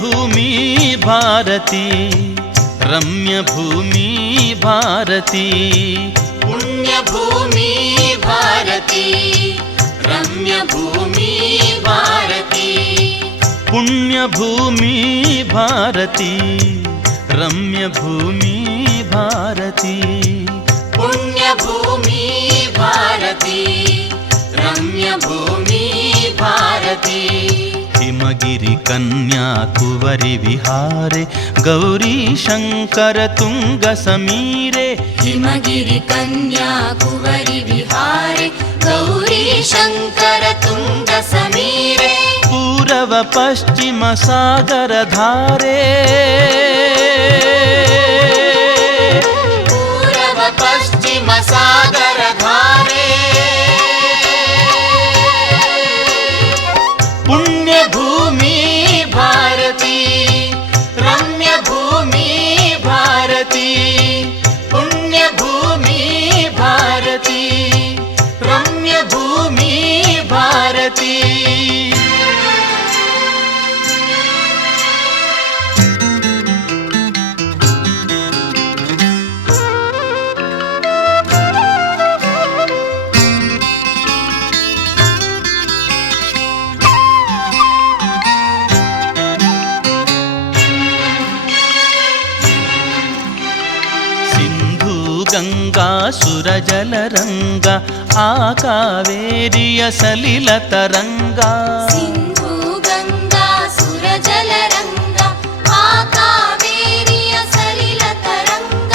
ಭೂಮಿ ಭಾರತಿ ರಮ್ಯ ಭೂಮಿ ಭಾರತಿ ಪುಣ್ಯ ಭೂಮಿ ಭಾರತಿ ರಮ್ಯ ಭೂಮಿ ಭಾರತಿ ಪುಣ್ಯ ಭೂಮಿ ಭಾರತಿ ರಮ್ಯ ಭೂಮಿ ಭಾರತಿ ಪುಣ್ಯ ಭೂಮಿ ಭಾರತಿ ರಮ್ಯ ಭೂಮಿ ಭಾರತಿ ಹಿಮಗಿರಿ ಕನ್ಯಾಕುವರಿ ವಿಹಾರೆ ಗೌರಿ ಶಂಕರ ತುಂಗ ಸಮೀರೆ ಹಿಮಗಿರಿ ಕನ್ಯಾಕುವರಿ ವಿಹಾರೆ ಗೌರಿ ಶಂಕರ ತುಂಗ ಸಮೀರೆ ಪೂರವ ಪಶ್ಚಿಮ ಸಾಗರ ಧಾರೆ ಪೂರವ ಪಶ್ಚಿಮ ಸಾಗರ ಧಾರೆ ಪುಣ್ಯ ಭೂಮಿ ಭಾರತಿ ರಮ್ಯ ಭೂಮಿ ಭಾರತಿ ಪುಣ್ಯ ಭೂಮಿ ಭಾರತಿ ರಮ್ಯ ಭೂಮಿ ಭಾರತಿ ಗಂಗಾ ಸುರಜಲರಂಗ ಆ ಕಾವೇರಿಯ ಸಲಿಲ ತರಂಗ ಸಿಂಧು ಗಂಗಾ ಸುರಜಲರಂಗ ಆ ಕಾವೇರಿಯ ಸಲಿಲ ತರಂಗ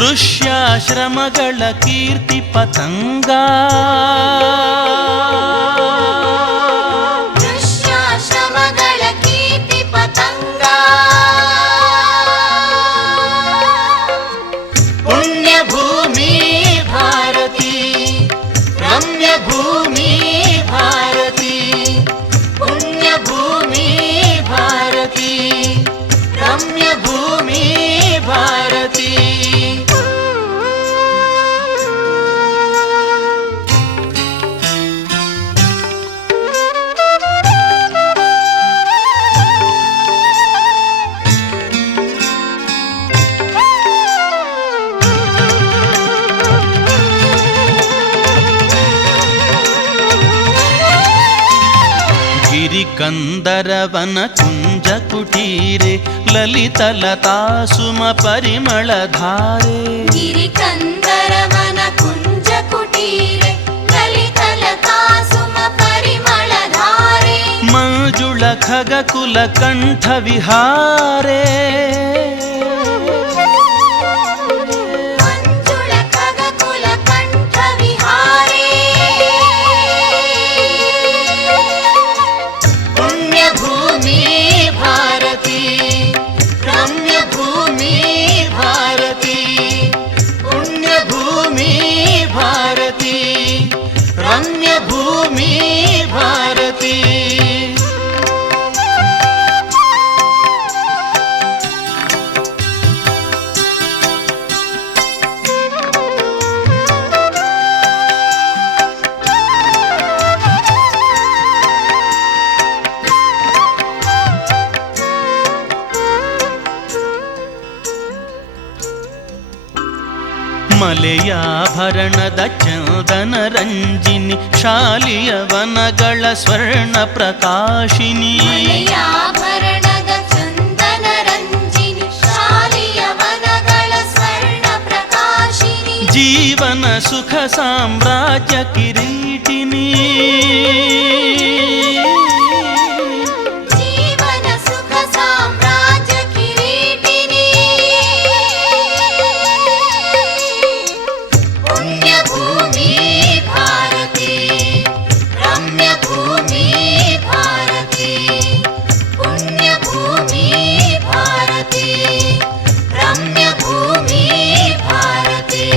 ಋಷ್ಯಾಶ್ರಮಗಳ ಕೀರ್ತಿ ಪತಂಗ ಋಷ್ಯಾಶ್ರಮಗಳ ಕೀರ್ತಿ ಪತಂಗ ಭೂಮಿ ಭಾರತಿ ರಮ್ಯ ಭೂಮಿ ಭಾರತಿ ಪುಣ್ಯ ಭೂಮಿ ಭಾರತಿ ರಮ್ಯ ಭೂಮಿ ಭಾರತಿ ಕಂದರವನ ಕುಂಜ ಕುಟೀರೆ ಲಲಿತ ಲತಾ ಸುಮ ಪರಿಮಳ ಧಾರೆ ಗಿರಿ ಕಂದರವನ ಕುಂಜ ಕುಟೀರೆ ಲಲಿತ ಲತಾ ಸುಮ ಪರಿಮಳ ಧಾರೆ ಮಂಜುಳ ಖಗ ಕುಲ ಕಂಠ ವಿಹಾರೆ ಮಂಜುಳ ಖಗ ಕುಲ ಕಂಠ ವಿಹಾರೆ ಭೂಮಿ ಭಾರತಿ ರಮ್ಯ ಭೂಮಿ ಭಾರತಿ ಪುಣ್ಯ ಭೂಮಿ ಭಾರತಿ ರಮ್ಯ ಭೂಮಿ ಭಾರತಿ ಮಲೆಯಾಭರಣದ ಚಂದನ ರಂಜಿನಿ ಶಾಲಿಯ ವನಗಳ ಸ್ವರ್ಣ ಪ್ರಕಾಶಿನಿ ಮಲೆಯಾಭರಣದ ಚಂದನ ರಂಜಿನಿ ಶಾಲಿಯ ವನಗಳ ಸ್ವರ್ಣ ಪ್ರಕಾಶಿನಿ ಜೀವನ ಸುಖ ಸಾಮ್ರಾಜ್ಯ ಕಿರೀಟಿನಿ ಜೀವನ ಸುಖ ಸಾಮ್ರಾಜ್ಯ ಕಿರೀಟಿನಿ ಪುಣ್ಯ ಭೂಮಿ ಭಾರತಿ ರಮ್ಯ ಭೂಮಿ ಭಾರತಿ ಪುಣ್ಯ ಭೂಮಿ ಭಾರತಿ ರಮ್ಯ ಭೂಮಿ ಭಾರತಿ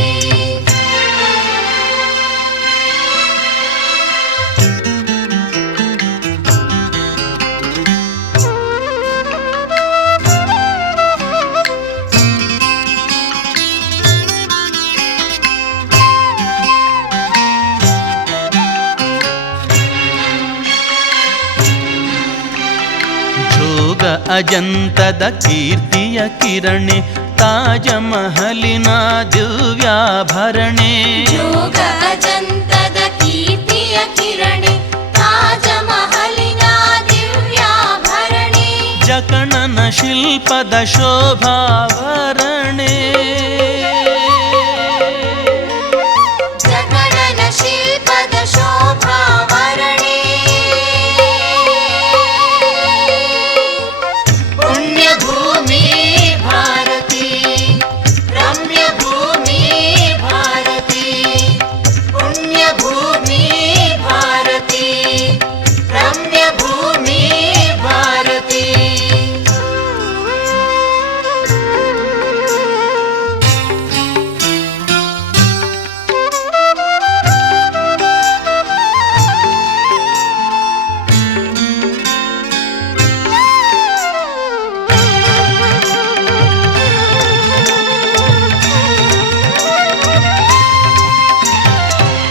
ಅಜಂತದ ಕೀರ್ತಿಯ ಕಿರಣೆ ತಾಜ ಮಹಲಿನ ದಿವ್ಯಾಭರಣೆ ಜೋಗ ಅಜಂತದ ಕೀರ್ತಿಯ ಕಿರಣೆ ತಾಜ ಮಹಲಿನ ದಿವ್ಯಾಭರಣೆ ಜಕಣನ ಶಿಲ್ಪದ ಶೋಭಾವರಣೆ ಜಕಣನ ಶಿಲ್ಪದ ಶೋಭಾವರಣೆ ಪುಣ್ಯಭೂಮಿ ಭಾರತಿ ರಮ್ಯಭೂಮಿ ಭಾರತಿ ಪುಣ್ಯಭೂಮಿ ಭಾರತಿ ರಮ್ಯಭೂಮಿ ಭಾರತಿ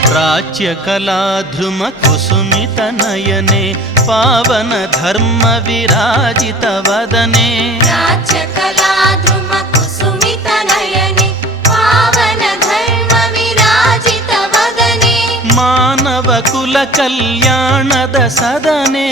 ಪ್ರಾಚ್ಯ ಕಲಾಧ್ರುಮ ಕುಸುಮಿತ ನಯನೆ ಪಾವನ ಧರ್ಮ ವಿರಾಜಿತ ವದನೆ ರಾಜ್ಯ ಕಲಾಧ್ರುಮ ಕುಸುಮಿತ ನಯನೆ ಪಾವನ ಧರ್ಮ ವಿರಾಜಿತ ವದನೆ ಮಾನವ ಕುಲ ಕಲ್ಯಾಣದ ಸದನೆ